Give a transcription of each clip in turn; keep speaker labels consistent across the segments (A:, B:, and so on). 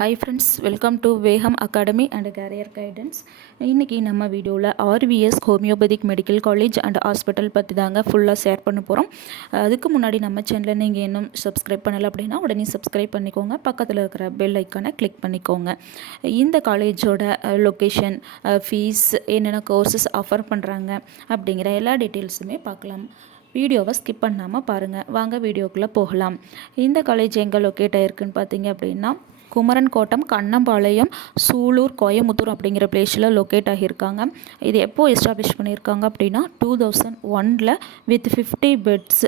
A: Hi friends welcome to Vegam academy and career guidance இன்றைக்கி நம்ம வீடியோவில் RVS homoeopathic medical college and hospital பற்றி தாங்க ஃபுல்லாக ஷேர் பண்ண போகிறோம் அதுக்கு முன்னாடி நம்ம சேனலில் நீங்கள் இன்னும் சப்ஸ்கிரைப் பண்ணலை அப்படின்னா உடனே சப்ஸ்கிரைப் பண்ணிக்கோங்க. பக்கத்தில் இருக்கிற பெல் ஐக்கானை கிளிக் பண்ணிக்கோங்க. இந்த காலேஜோட லொக்கேஷன் ஃபீஸ் என்னென்ன கோர்சஸ் ஆஃபர் பண்ணுறாங்க அப்படிங்கிற எல்லா டீட்டெயில்ஸுமே பார்க்கலாம். வீடியோவை ஸ்கிப் பண்ணாமல் பாருங்கள் வாங்க வீடியோக்குள்ளே போகலாம். இந்த காலேஜ் எங்கே லொக்கேட் ஆகிருக்குன்னு பார்த்தீங்க அப்படின்னா குமரன் கோட்டம் கண்ணம்பாளையம் சூலூர் கோயமுத்தூர் அப்படிங்கிற பிளேஸில் லொக்கேட் ஆகியிருக்காங்க. இது எப்போது எஸ்டாப்ளிஷ் பண்ணியிருக்காங்க அப்படின்னா டூ தௌசண்ட் ஒனில் வித் ஃபிஃப்டி பெட்ஸ்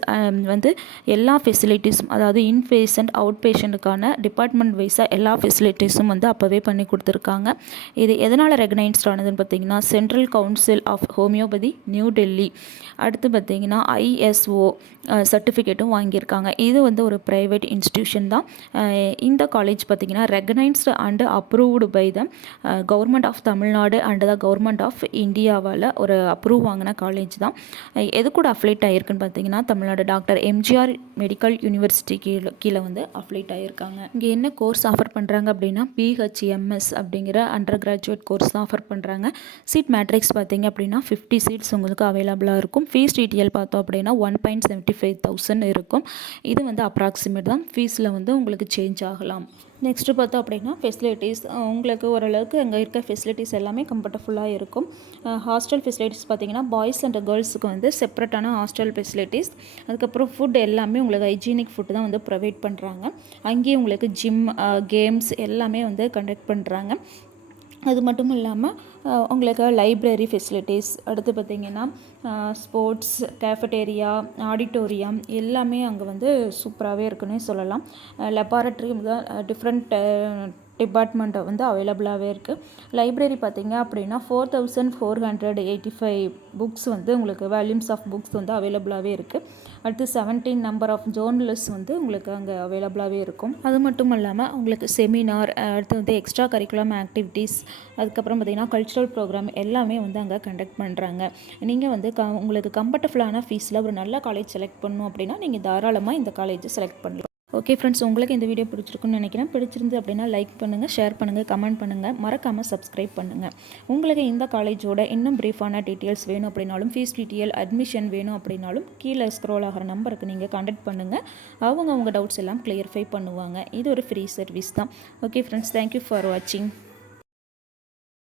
A: வந்து எல்லா ஃபெசிலிட்டிஸும் அதாவது இன்பேஷண்ட் அவுட் பேஷண்ட்டுக்கான டிபார்ட்மெண்ட் வைஸாக எல்லா ஃபெசிலிட்டிஸும் வந்து அப்போவே பண்ணி கொடுத்துருக்காங்க. இது எதனால் ரெகனைஸ்ட் ஆனதுன்னு பார்த்தீங்கன்னா central council of homoeopathy New Delhi அடுத்து பார்த்தீங்கன்னா ஐஎஸ்ஓ சர்டிஃபிகேட்டும் வாங்கியிருக்காங்க. இது வந்து ஒரு ப்ரைவேட் இன்ஸ்டியூஷன் தான். இந்த காலேஜ் பார்த்திங்கன்னா பார்த்தீங்கன்னா recognised and approved by the government of Tamil Nadu and the government of இந்தியாவால் ஒரு அப்ரூவ் வாங்கின காலேஜ் தான். எது கூட அஃப்லேட் ஆகிருக்குன்னு பார்த்தீங்கன்னா Tamil Nadu doctor MGR medical university கீழே கீழே வந்து அஃப்லேட் ஆகியிருக்காங்க இங்கே என்ன கோர்ஸ் ஆஃபர் பண்ணுறாங்க அப்படின்னா பிஹெச்எம்எஸ் அப்படிங்கிற அண்டர் கிராஜுவேட் கோர்ஸ் தான் ஆஃபர் பண்ணுறாங்க சீட் மேட்ரிக்ஸ் பார்த்தீங்க அப்படின்னா ஃபிஃப்டி சீட்ஸ் உங்களுக்கு அவைலபிளாக இருக்கும். ஃபீஸ் டீட்டெயில் பார்த்தோம் அப்படின்னா one point seventy five thousand இருக்கும். இது வந்து அப்ராக்சிமேட் தான். ஃபீஸில் வந்து உங்களுக்கு சேஞ்ச் ஆகலாம். நெக்ஸ்ட்டு பார்த்தோம் அப்படின்னா ஃபெசிலிட்டிஸ் உங்களுக்கு ஓரளவுக்கு அங்கே இருக்க ஃபெசிலிட்டிஸ் எல்லாமே கம்ஃபர்டபுளாக இருக்கும். ஹாஸ்டல் ஃபெசிலிட்டிஸ் பார்த்திங்கன்னா பாய்ஸ் அண்ட் கேர்ள்ஸுக்கு வந்து செப்பரேட்டான ஹாஸ்டல் ஃபெசிலிட்டிஸ் அதுக்கப்புறம் ஃபுட் எல்லாமே உங்களுக்கு ஹைஜீனிக் ஃபுட்டு தான் வந்து ப்ரொவைட் பண்ணுறாங்க அங்கேயும் உங்களுக்கு ஜிம் கேம்ஸ் எல்லாமே வந்து கண்டக்ட் பண்ணுறாங்க அது மட்டும் இல்லாமல் உங்களுக்கு லைப்ரரி ஃபெசிலிட்டிஸ் அடுத்து பார்த்திங்கன்னா ஸ்போர்ட்ஸ் கேஃபட்டேரியா ஆடிட்டோரியம் எல்லாமே அங்கே வந்து சூப்பராகவே இருக்குன்னே சொல்லலாம். லெபார்ட்ரி டிஃப்ரெண்ட் டிபார்ட்மெண்ட்டை வந்து அவைலபிளாகவே இருக்குது லைப்ரரி பார்த்திங்க அப்படின்னா four thousand four hundred eighty five books வந்து உங்களுக்கு வேல்யூம்ஸ் ஆஃப் புக்ஸ் வந்து அவைலபிளாகவே இருக்குது அடுத்து செவன்டீன் நம்பர் ஆஃப் ஜோர்னலிஸ்ட் வந்து உங்களுக்கு அங்கே அவைலபிளாகவே இருக்கும். அது மட்டும் இல்லாமல் உங்களுக்கு செமினார் அடுத்து வந்து எக்ஸ்ட்ரா கரிக்குலம் ஆக்டிவிட்டீஸ் அதுக்கப்புறம் பார்த்திங்கன்னா கல்ச்சுரல் ப்ரோக்ராம் எல்லாமே வந்து அங்கே கண்டக்ட் பண்ணுறாங்க நீங்கள் வந்து க உங்களுக்கு கம்ஃபர்டபுளான ஃபீஸில் ஒரு நல்ல காலேஜ் செலக்ட் பண்ணணும் அப்படின்னா நீங்கள் தாராளமாக இந்த காலேஜை செலக்ட் பண்ணலாம். ஓகே ஃப்ரெண்ட்ஸ் உங்களுக்கு இந்த வீடியோ பிடிச்சிருக்குன்னு நினைக்கிறேன். பிடிச்சிருந்து அப்படின்னா லைக் பண்ணுங்கள் ஷேர் பண்ணுங்கள் கமெண்ட் பண்ணுங்கள் மறக்காமல் சப்ஸ்கிரைப் பண்ணுங்கள் உங்களுக்கு இந்த காலேஜோட இன்னும் ப்ரீஃபான டீட்டெயில்ஸ் வேணும் அப்படின்னாலும் ஃபீஸ் டீட்டெயில் அட்மிஷன் வேணும் அப்படின்னாலும் கீழே ஸ்க்ரோல் ஆகிற நம்பருக்கு நீங்கள் காண்டக்ட் பண்ணுங்கள் அவங்க அவங்க டவுட்ஸ் எல்லாம் கிளியர்ஃபை பண்ணுவாங்க. இது ஒரு ஃப்ரீ சர்வீஸ் தான். Okay friends thank you for வாட்சிங்